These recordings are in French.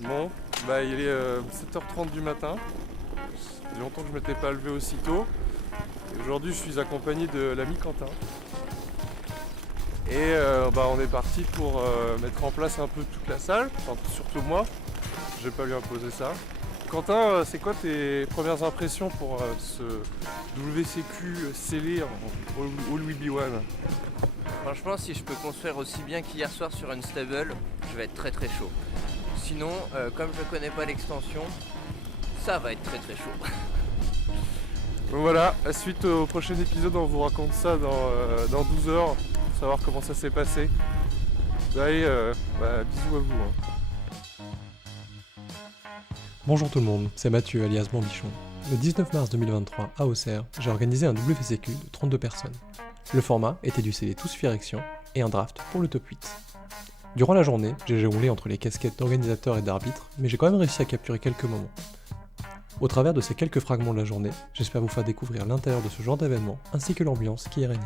Bon, il est 7h30 du matin. Ça fait longtemps que je ne m'étais pas levé aussitôt. Et aujourd'hui, je suis accompagné de l'ami Quentin. Et on est parti pour mettre en place un peu toute la salle, enfin surtout moi. Je vais pas lui imposer ça. Quentin, c'est quoi tes premières impressions pour ce WCQ scellé en All We Be One? Franchement, si je peux construire aussi bien qu'hier soir sur une stable, je vais être très très chaud. Sinon, comme je ne connais pas l'extension, ça va être très très chaud. Donc voilà, suite au prochain épisode, on vous raconte ça dans 12 heures, pour savoir comment ça s'est passé. Allez, bisous à vous. Bonjour tout le monde, c'est Mathieu alias Bambichon. Le 19 mars 2023, à Auxerre, j'ai organisé un WCQ de 32 personnes. Le format était du scellé tous Firection et un draft pour le top 8. Durant la journée, j'ai jonglé entre les casquettes d'organisateur et d'arbitre, mais j'ai quand même réussi à capturer quelques moments. Au travers de ces quelques fragments de la journée, j'espère vous faire découvrir l'intérieur de ce genre d'événement, ainsi que l'ambiance qui y régnait.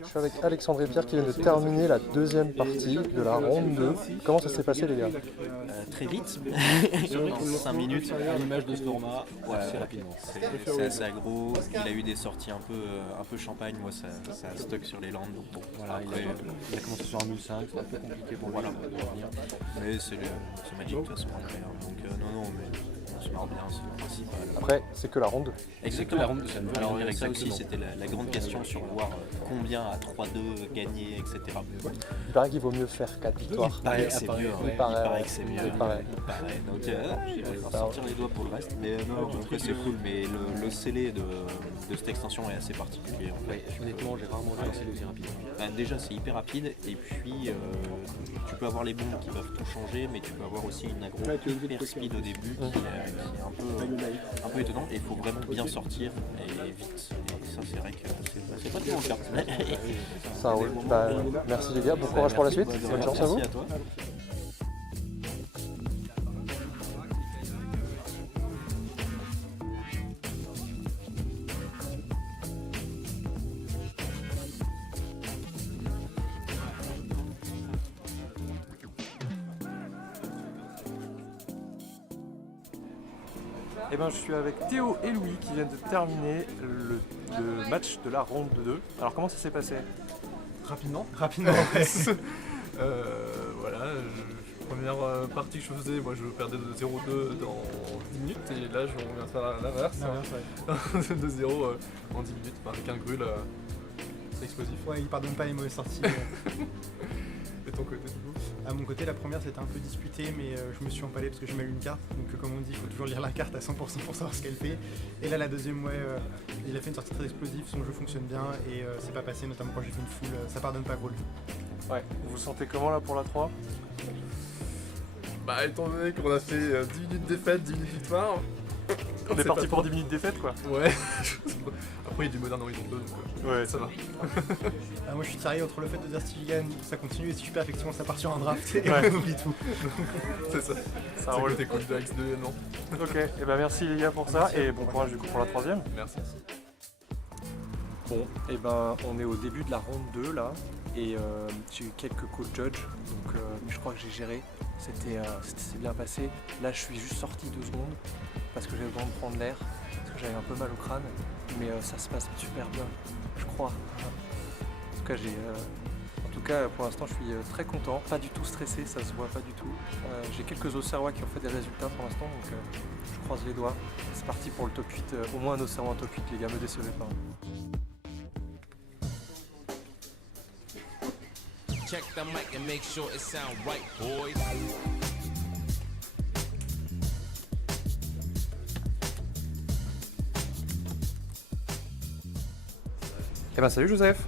Je suis avec Alexandre et Pierre qui viennent de terminer la deuxième partie de la ronde 2. Comment ça s'est passé les gars? Très vite, dans 5 minutes, à l'image de ce format, assez rapidement. C'est assez aggro, il a eu des sorties un peu champagne, moi ça stock sur les landes. Bon, voilà, après, il a commencé sur un 1005, c'est un peu compliqué pour lui de revenir. Mais c'est magique de toute façon après, donc non, mais on se marre bien, c'est le principal. Après, c'est que la ronde 2. Exactement. La ronde 2, ça ne veut rien dire. Ça aussi, c'était la grande question sur voir combien à 3-2 gagner, etc. Il paraît qu'il vaut mieux faire 4 victoires. Il paraît que c'est mieux. Il paraît que c'est mieux. Il paraît. Donc, il va sortir les doigts pour le reste. Mais non, en tout cas, c'est cool. Mais le scellé de cette extension est assez particulier. En fait. Honnêtement, j'ai rarement vu un scellé aussi rapide. Déjà, c'est hyper rapide. Et puis, tu peux avoir les bombes qui peuvent tout changer, mais tu peux avoir aussi une agro hyper speed au début qui est un peu étonnant. Et il faut vraiment bien sortir et vite. Et ça, c'est vrai que c'est pas toujours le cas. Ça roule. Merci les gars, bon courage pour la suite. Bonne chance à vous. Merci à toi. Je suis avec Théo et Louis qui viennent de terminer le match de la ronde 2. Alors comment ça s'est passé? Rapidement. Première partie que je faisais, moi je perdais de 0-2 dans 10 minutes et là on vient de faire l'inverse. De 0 en 10 minutes avec un grul, c'est explosif. Ouais, il pardonne pas les mauvaises sorties. Et ton côté du coup? À mon côté, la première c'était un peu disputé, mais je me suis empalé parce que j'ai mal lu une carte. Donc comme on dit, il faut toujours lire la carte à 100% pour savoir ce qu'elle fait. Et là, la deuxième, il a fait une sortie très explosive, son jeu fonctionne bien et c'est pas passé, notamment quand j'ai fait une full, ça pardonne pas gros. Ouais, vous vous sentez comment là pour la 3? Étant donné qu'on a fait 10 minutes de défaite, 10 minutes victoire. On est parti pour 10 minutes de défaite quoi. Ouais. Après il y a du moderne Horizon 2 donc ouais, ça va. Moi je suis tiraillé entre le fait de dire si je gagne, ça continue et si je perds effectivement ça part sur un draft et ouais. on oublie tout. C'est ça. Ça roule tes coach de X2 non. Ok, et merci les gars pour ça et bon courage du coup pour la 3ème. Merci. Bon, on est au début de la ronde 2 là et j'ai eu quelques co-judges donc je crois que j'ai géré. C'était bien passé. Là je suis juste sorti 2 secondes parce que j'avais besoin de prendre l'air, parce que j'avais un peu mal au crâne, mais ça se passe super bien, je crois. En tout cas, pour l'instant je suis très content, pas du tout stressé, ça se voit pas du tout. J'ai quelques Auxerrois qui ont fait des résultats pour l'instant, donc je croise les doigts. C'est parti pour le top 8, au moins un Auxerrois en top 8, les gars, me décevez pas. Check the mic and make sure it sound right, boys. Salut Joseph.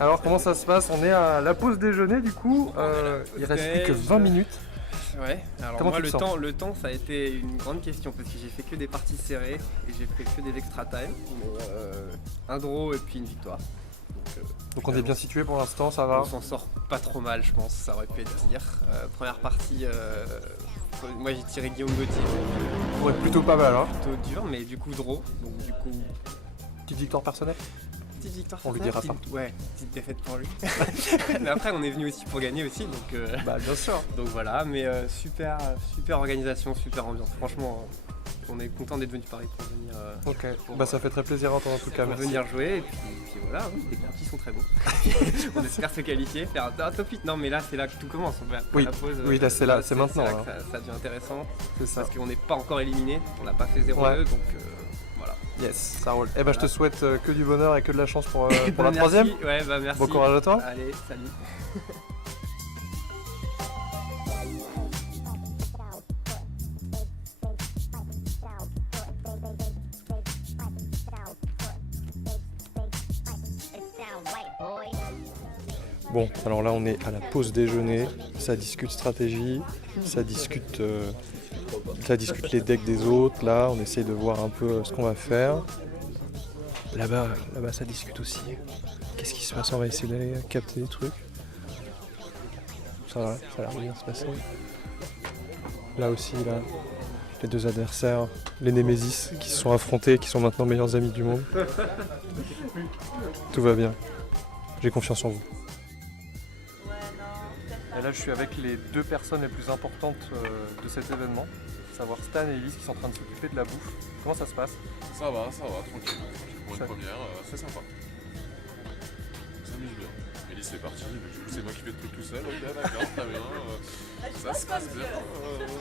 Alors comment ça se passe? On est à la pause déjeuner du coup, il reste plus que 20 minutes. Ouais, alors comment moi le temps ça a été une grande question parce que j'ai fait que des parties serrées et j'ai fait que des extra time. Un draw et puis une victoire. Donc on est bien situé pour l'instant, ça va? On s'en sort pas trop mal je pense, ça aurait pu être pire. Première partie moi j'ai tiré Guillaume Gauthier, Ouais, plutôt pas mal, hein. plutôt dur, mais du coup draw. Donc du coup, Petite victoire personnelle. petite victoire. On lui personnelle, dira petite- Ouais, petite défaite pour lui. Mais après on est venu aussi pour gagner aussi, donc, Bah bien sûr. donc voilà. Mais super organisation, super ambiance. Franchement, on est content d'être venu Paris pour venir. Ok, Pour, bah ça fait très plaisir à entendre en tout cas, pour merci. venir jouer et puis voilà, hein, les petits sont très beaux. On espère se qualifier, faire un top 8. Non mais là c'est là que tout commence. On va après Oui, la pause, oui, là, c'est là, c'est maintenant, là là. que ça devient intéressant C'est ça. parce qu'on n'est pas encore éliminé, on n'a pas fait 0-2 Ouais. donc voilà. Yes, ça roule. Eh bah je te Voilà. souhaite que du bonheur et que de la chance pour la Merci. troisième. Ouais bah merci. Bon courage à toi. Allez, salut. Bon, alors là on est à la pause déjeuner, ça discute stratégie, ça discute les decks des autres, là on essaye de voir un peu ce qu'on va faire. Là-bas ça discute aussi. Qu'est-ce qui se passe? On va essayer d'aller capter des trucs. Ça a l'air de bien se passer. Là aussi, là, les deux adversaires, les Némésis qui se sont affrontés, qui sont maintenant meilleurs amis du monde. Tout va bien. J'ai confiance en vous. Et là, je suis avec les deux personnes les plus importantes de cet événement, à savoir Stan et Elise qui sont en train de s'occuper de la bouffe. Comment ça se passe? Ça va, tranquille. Pour Ça- une première, c'est sympa. On s'amuse bien. Elise c'est parti, mais du coup c'est moi qui fais le truc tout seul. Ok, d'accord, très bien. Ça se passe bien.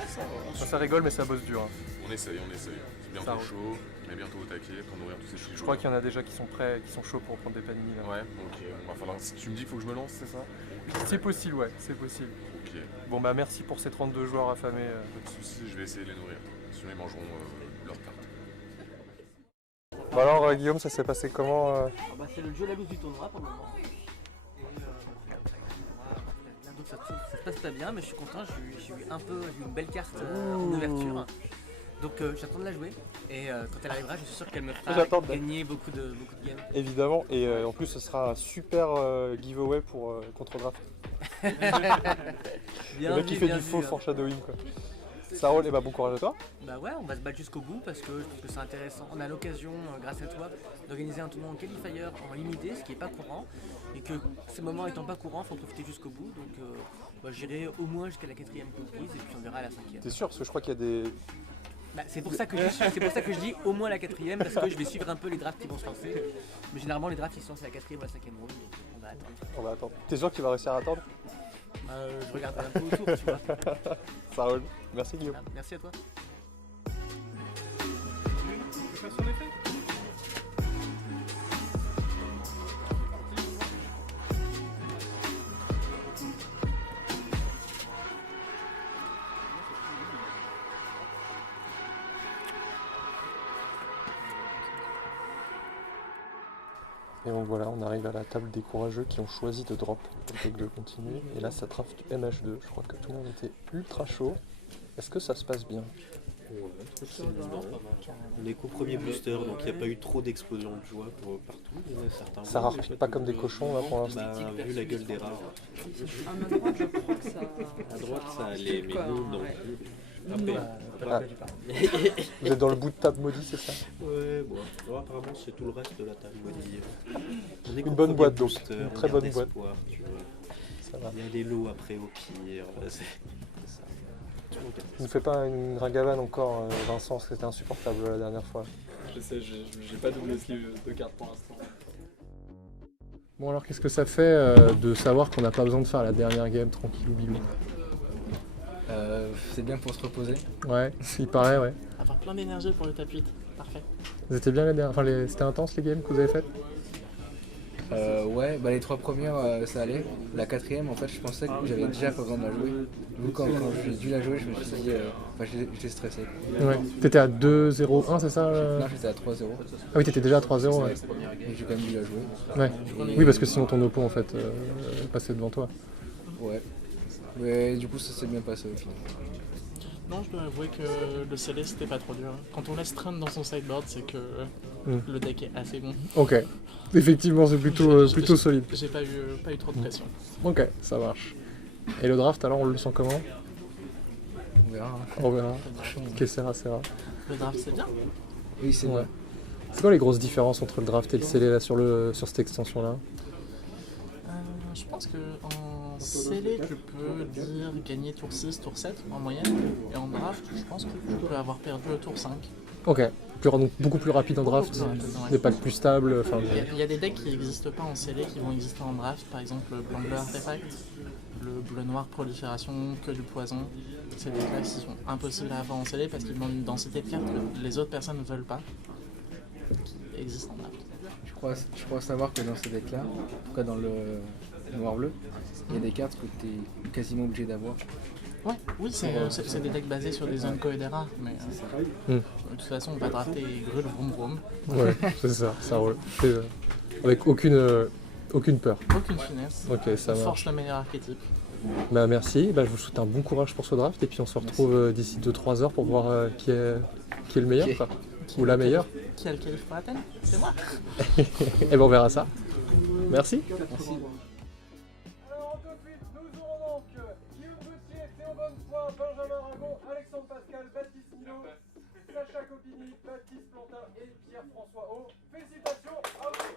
Ça va. Ça rigole, mais ça bosse dur, hein. On essaye. C'est bientôt Ça roule. chaud, on est bientôt au taquet pour nourrir tous ces choux. Je crois qu'il y en a déjà qui sont prêts, qui sont chauds pour prendre des paninis là. Ouais, ok. Va falloir... Si tu me dis qu'il faut que je me lance, c'est ça? C'est possible, ouais, c'est possible. Ok. Bon bah merci pour ces 32 joueurs affamés. Pas de soucis, je vais essayer de les nourrir. Sinon ils mangeront leur carte. Bon alors Guillaume, ça s'est passé comment C'est le jeu la loose du tournoi pour le moment. Donc ça se passe pas bien, mais je suis content. J'ai eu une belle carte en ouverture. Donc j'attends de la jouer et quand elle arrivera, je suis sûr qu'elle me fera J'attends de- gagner beaucoup de games. Évidemment, et en plus ce sera un super giveaway pour contre draft. Le mec qui fait du faux foreshadowing quoi. Ça roule, et bah bon courage à toi. Bah ouais, on va se battre jusqu'au bout parce que je trouve que c'est intéressant. On a l'occasion, grâce à toi, d'organiser un tournoi en qualifier en limité, ce qui n'est pas courant. Et que ces moments étant pas courants, il faut en profiter jusqu'au bout. Donc j'irai au moins jusqu'à la 4ème comprise et puis on verra à la 5ème. T'es sûr? Parce que je crois qu'il y a des... Bah, c'est pour ça que je dis au moins la 4ème parce que je vais suivre un peu les drafts qui vont se lancer. Mais généralement les drafts ils se lancent à la 4ème ou à la 5ème round, donc on va attendre. On va attendre. T'es sûr que tu vas réussir à attendre? Je regarderai un peu autour, tu vois. Ça roule. Merci Guillaume. Ah, merci à toi. Et donc voilà, on arrive à la table des courageux qui ont choisi de drop plutôt que de continuer. Et là, ça draft MH2. Je crois que tout le monde était ultra chaud. Est-ce que ça se passe bien? On est qu'au premier booster, donc il n'y a pas eu trop d'explosions de joie partout. Il y en a certains. Ça rarpique pas comme des cochons là pour l'instant. Bah, vu la gueule des rares. À droite, ça allait, mais nous, non. Ah. Vous êtes dans le bout de table maudit, c'est ça? Ouais, bon. Alors, apparemment, c'est tout le reste de la table maudit. On est Une qu'au bonne premier boîte, donc. booster, Une on très garde bonne boîte. espoir, tu vois. Ça va. Il y a les lots après au pire. C'est ça. Ne fais pas une ringavane encore, Vincent, parce que c'était insupportable la dernière fois. Je sais, j'ai pas doublé sleeve de cartes pour l'instant. Bon alors qu'est-ce que ça fait de savoir qu'on n'a pas besoin de faire la dernière game tranquillou bilou? C'est bien pour se reposer. Ouais, il paraît, ouais. Avoir plein d'énergie pour le top 8, parfait. Vous étiez bien les dernières, enfin c'était intense les games que vous avez faites? Ouais, bah les 3 premières ça allait. La 4ème en fait je pensais que j'avais déjà pas besoin de la jouer. Du coup quand j'ai dû la jouer je me suis dit, j'étais stressé. Ouais. T'étais à 2-0-1 c'est ça Non j'étais à 3-0. Ah oui t'étais déjà à 3-0 ouais. Et j'ai quand même dû la jouer. Ouais. Oui parce que sinon ton oppo en fait passait devant toi. Ouais. Mais du coup ça s'est bien passé au final. Non, je dois avouer que le scellé c'était pas trop dur. Quand on laisse trend dans son sideboard, c'est que le deck est assez bon. Ok. Effectivement, c'est plutôt solide. J'ai pas eu trop de pression. Ok, ça marche. Et le draft alors on le sent comment? verra. Hein. On verra. Franchement. Ok, c'est rare. Le draft, c'est bien. Oui, c'est bien. C'est quoi les grosses différences entre le draft et le scellé là, sur cette extension-là? Je pense qu'en scellé, tu peux dire gagner tour 6, tour 7 en moyenne. Et en draft, je pense que tu peux avoir perdu le tour 5. Ok. Donc beaucoup plus rapide en draft, Beaucoup plus rapide, ouais. des packs plus stables. Il y a des decks qui n'existent pas en scellé qui vont exister en draft, par exemple le blanc-bleu artefact, le bleu-noir prolifération, que du poison. C'est des decks qui sont impossibles à avoir en scellé parce qu'ils demandent une densité de cartes que les autres personnes ne veulent pas, qui existent en draft. Je crois savoir que dans ces decks-là, en tout cas dans le noir-bleu, il y a des cartes que tu es quasiment obligé d'avoir. Ouais, oui, c'est des decks basés sur des zones cohédéra, mais de toute façon on va drafter Grul Vroom Vroom. Ouais, c'est ça roule. Avec aucune peur. Aucune finesse. Ok, ça marche. Force le meilleur archétype. Bah merci, je vous souhaite un bon courage pour ce draft et puis on se retrouve d'ici 2-3 heures pour voir qui est le meilleur, quoi. Ou la meilleure. Qui a le qualif pour Athènes? C'est moi. Et ben on verra ça. Merci. Merci. Alors tout de suite, nous aurons donc Guillaume Gauthier, Théo Bonnefoy, Benjamin Ragon, Alexandre Pascal, Baptiste Milo, Sacha Copini, Baptiste Plantin et Pierre-François O. Félicitations à vous.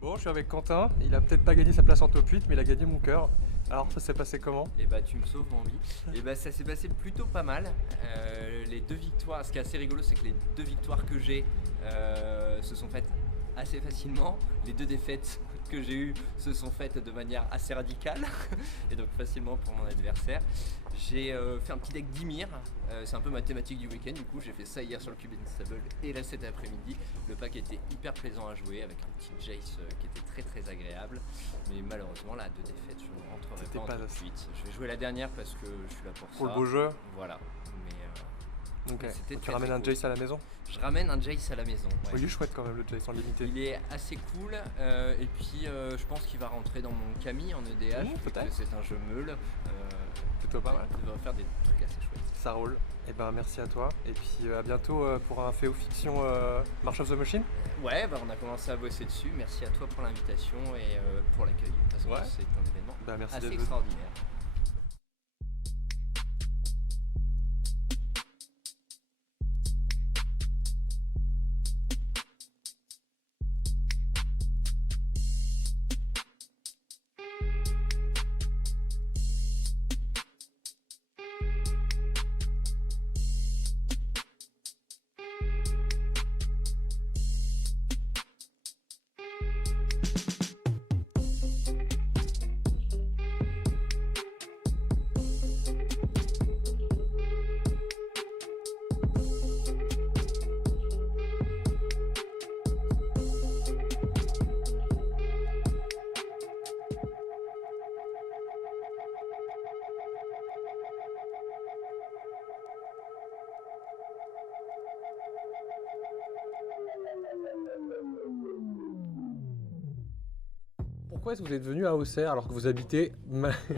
Bon, je suis avec Quentin, il a peut-être pas gagné sa place en top 8, mais il a gagné mon cœur. Alors ça s'est passé comment? Et bah tu me sauves mon vie. Et bah ça s'est passé plutôt pas mal. Les 2 victoires, ce qui est assez rigolo, c'est que les 2 victoires que j'ai se sont faites assez facilement. Les 2 défaites que j'ai eues se sont faites de manière assez radicale et donc facilement pour mon adversaire. J'ai fait un petit deck d'Ymir, c'est un peu ma thématique du week-end, du coup j'ai fait ça hier sur le Cube Instable et là cet après-midi. Le pack était hyper plaisant à jouer avec un petit Jace qui était très très agréable, mais malheureusement là 2 défaites, je ne rentrerai pas en top 8. Je vais jouer la dernière parce que je suis là pour ça. Pour le beau jeu. Voilà, mais Ok. c'était Tu très, ramènes très un cool. Jace à la maison? Je ramène un Jace à la maison. Ouais. Il est chouette quand même le Jace en limité. Il est assez cool et puis je pense qu'il va rentrer dans mon Camille en EDH, parce que c'est un jeu meule. Plutôt pas mal. Il va faire des trucs assez chouettes. Ça roule. Et ben merci à toi. Et puis à bientôt pour un Féo Fiction March of the Machine. Ouais, bah on a commencé à bosser dessus. Merci à toi pour l'invitation et pour l'accueil. Parce que c'est un événement merci assez d'être extraordinaire. Pourquoi est-ce que vous êtes venu à Auxerre alors que vous habitez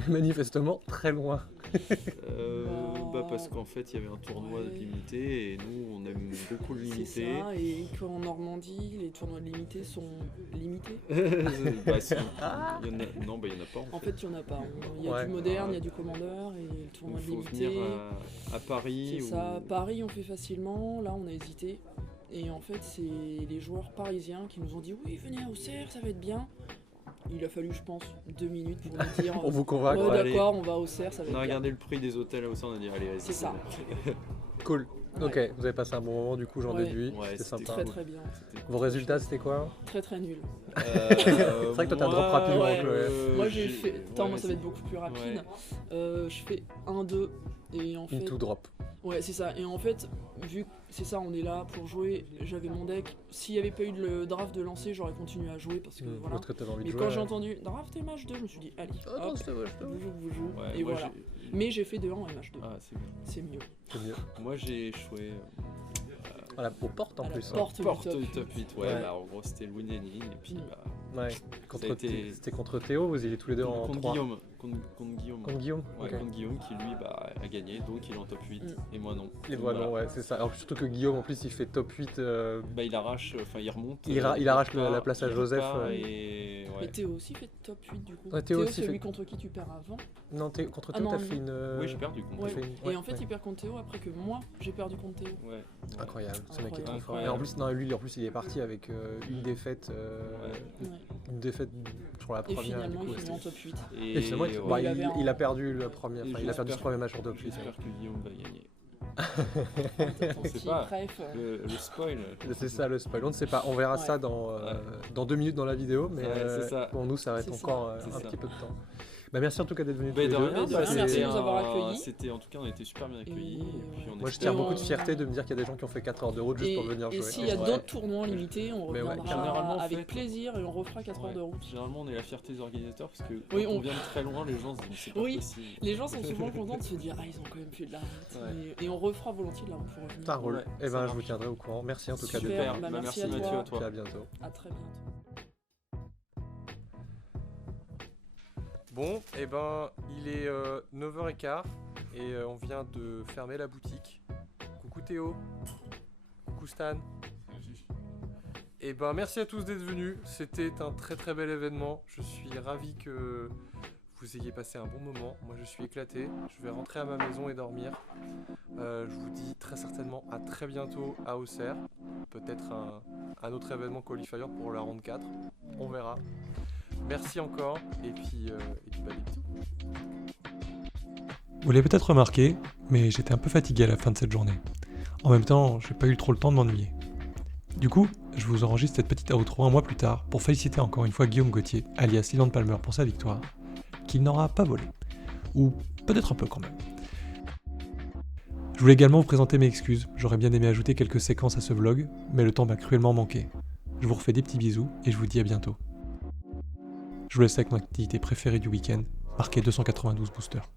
manifestement très loin? Parce qu'en fait il y avait un tournoi limité et nous on aime beaucoup le limité. C'est ça, et qu'en Normandie les tournois limités sont limités. Il y en a pas en fait il n'y en a pas. Il y a du moderne, il y a du commandeur et le tournoi il faut limité. venir à Paris. C'est ça, Paris on fait facilement, là on a hésité. Et en fait c'est les joueurs parisiens qui nous ont dit oui venez à Auxerre, ça va être bien. Il a fallu, je pense, 2 minutes pour nous dire on vous convainc. Ouais, d'accord, on va à Auxerre, ça va être On a bien. regardé le prix des hôtels à Auxerre, on a dit allez, vas-y. C'est ça. Cool. Ouais. Ok, vous avez passé un bon moment du coup, j'en déduis. Ouais, c'était sympa. Très très bien. Vos résultats c'était quoi? Très très nul. C'est vrai que toi t'as drop rapidement. Moi j'ai fait. Attends, moi ça va être beaucoup plus rapide. Je fais 1-2 et en fait. Into drop. Ouais, c'est ça. Et en fait, vu que c'est ça, on est là pour jouer, j'avais mon deck. S'il n'y avait pas eu le draft de lancer, j'aurais continué à jouer parce que voilà. Parce que t'avais envie de Mais jouer, quand j'ai entendu draft et match 2, je me suis dit, allez, hop, vous jouez. Ouais, et voilà. Mais j'ai fait 2-1 et match 2. Ah, c'est bien. C'est mieux. Moi j'ai échoué. Aux portes en plus. Porte du top 8, ouais. Bah, en gros c'était le win ending et puis Ouais. Ça a été- C'était contre Théo, vous étiez tous les deux en contre 3. Guillaume. Contre Guillaume. Contre Guillaume. Ouais, Ok. contre Guillaume qui lui a gagné, donc il est en top 8 et moi non. Et Donc, voilà, voilà. ouais, c'est ça. Alors, surtout que Guillaume, en plus, il fait top 8. Bah, il arrache, enfin il remonte. Il arrache part, la place à il Joseph. part et Mais ouais. Théo aussi fait top 8 du coup. Ouais, Théo aussi c'est fait- lui contre qui tu perds avant. Non, contre Ah Théo, non, t'as lui. fait une. Oui, j'ai perdu contre Ouais. Théo. Et en fait, il perd contre Théo après que moi j'ai perdu contre Théo. Ouais. Incroyable, ce mec est trop fort. Incroyable. Et en plus, non, lui, en plus, il est parti avec une défaite. Une défaite sur la Et première. finalement, du coup, il finit en top 8. Et finalement, ouais. bah, Il avait il a un- perdu la première. Et Enfin, il a perdu ce j'espère- premier match en top 8. J'espère que Guillaume va gagner. Attends, On sait qui, pas. bref, Le spoil. C'est ça le spoil. On ne sait pas. On verra ça dans 2 minutes dans la vidéo, mais Ouais, c'est ça. pour nous, ça va être C'est ça. encore C'est un ça. petit peu de temps. Bah, merci en tout cas d'être venu tous Bah, les de deux. rien, de rien, merci de nous avoir accueillis. C'était en tout cas, on a été super bien accueillis. Et puis on Moi, je espère- tiens beaucoup de fierté de me dire qu'il y a des gens qui ont fait 4 heures de route juste Et, pour venir et jouer. s'il y a Ouais. d'autres tournois limités, on Mais ouais, reviendra généralement, en avec fait, plaisir et on refera 4 heures de route. Généralement, on est la fierté des organisateurs parce que Oui, quand on- on vient de très loin, les gens se disent mais c'est pas Oui, possible. les gens sont souvent contents de se dire ah ils ont quand même fait de la route. Et on refera volontiers de la route pour revenir. Ça roule. Ouais, Et ça ben, je marche. vous tiendrai au courant. Merci en tout cas. Super, de bah, merci à Mathieu, toi. à toi. Et à bientôt. À très bientôt. Bon, et ben il est 9h15 et on vient de fermer la boutique. Coucou Théo. Coucou Stan. Et ben merci à tous d'être venus. C'était un très très bel événement. Je suis ravi que vous ayez passé un bon moment. Moi je suis éclaté. Je vais rentrer à ma maison et dormir. Je vous dis très certainement à très bientôt à Auxerre. Peut-être un autre événement qualifier pour la ronde 4. On verra. Merci encore et puis bah, des bisous. Vous l'avez peut-être remarqué, mais j'étais un peu fatigué à la fin de cette journée. En même temps, j'ai pas eu trop le temps de m'ennuyer. Du coup, je vous enregistre cette petite outro un mois plus tard pour féliciter encore une fois Guillaume Gauthier, alias Leland Palmer, pour sa victoire, qu'il n'aura pas volé. Ou peut-être un peu quand même. Je voulais également vous présenter mes excuses, j'aurais bien aimé ajouter quelques séquences à ce vlog, mais le temps m'a cruellement manqué. Je vous refais des petits bisous et je vous dis à bientôt. Je vous laisse avec mon activité préférée du week-end, marqué 292 boosters.